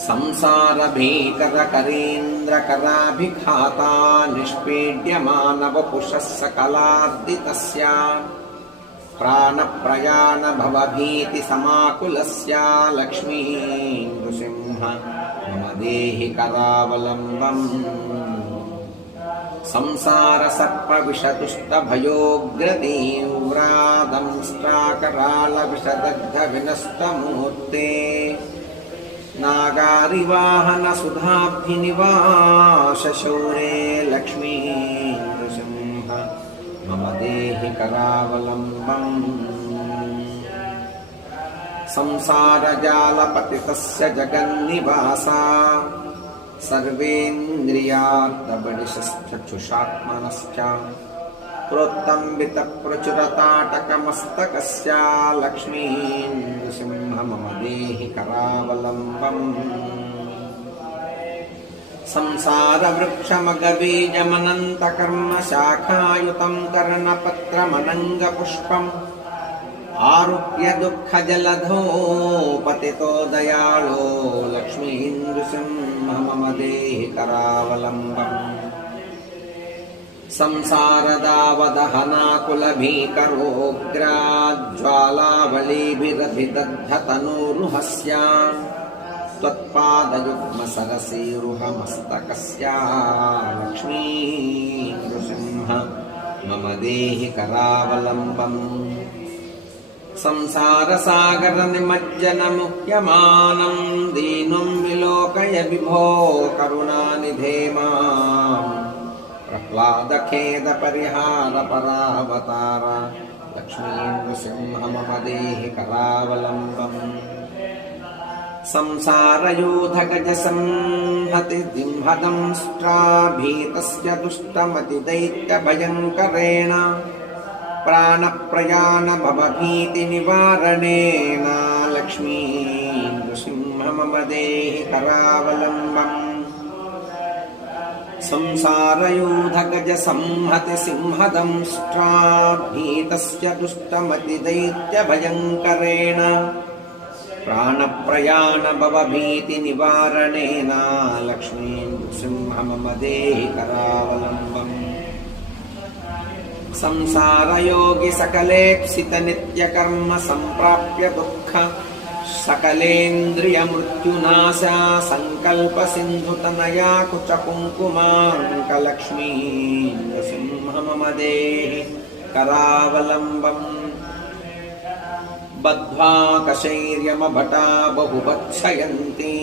संसारभीकरकरेन्द्रकराभिघाता निष्पीड्यमानवपुषः सकलार्दितस्य प्राणप्रयाणभवभीतिसमाकुलस्य लक्ष्मी नृसिंह मम देहि करावलम्बम्। संसारसर्पविषदुष्टभयोग्रदंष्ट्राकरालविषदग्धविनष्टमूर्ते नागारिवाहनसुधाब्धिनिवासशौरे लक्ष्मी नृसिंह मम देहि करावलम्बम्। संसारजालपतितस्य जगन्निवासा सर्वेन्द्रियार्थबलिशश्चक्षुषात्मनश्च प्रोत्तम्बितप्रचुरताटकमस्तकस्य लक्ष्मी नृसिंह मम देहि करावलम्बम्। संसारवृक्षमगबीजमनन्तकर्मशाखायुतं कर्णपत्रमनङ्गपुष्पम् आरुह्य दुःखजलधौ पतितो दयाळो लक्ष्मी नृसिंह मम देहि करावलम्बम्। संसारदावदहनाकुलभीकरोग्राज्ज्वालावलीभिरभिदग्धतनूरुहस्य त्वत्पादयुग्मसरसीरुहमस्तकस्य लक्ष्मी नृसिंह मम देहि करावलम्बम्। संसारसागरनिमज्जनमुह्यमानं दीनं विलोकय विभो करुणानिधे माम्। प्रह्लादखेदपरिहारपरावतार लक्ष्मी नृसिंह मम देहि करावलम्बम्। संसारयूथगजसंहतिदिंहदंष्ट्राभीतस्य दुष्टमतिदैत्यभयङ्करेण प्राणप्रयाणभवभीतिनिवारणेन लक्ष्मी नृसिंह मम देहि करावलम्बम्। संसारयूथगजसंहतिसिंहदंष्ट्राभीतस्य दुष्टमतिदैत्यभयङ्करेण प्राणप्रयाणभवभीतिनिवारणेन लक्ष्मी नृसिंह मम देहि करावलम्बम्। संसारयोगी सकलेप्सितनित्यकर्म सम्प्राप्य दुःख सकलेन्द्रियमृत्युनाशा सङ्कल्पसिन्धुतनया कुचकुङ्कुमाङ्कलक्ष्मी नृसिंह मम देहि करावलम्बम्। बद्ध्वा कशैर्यमभटा बहुभक्षयन्ति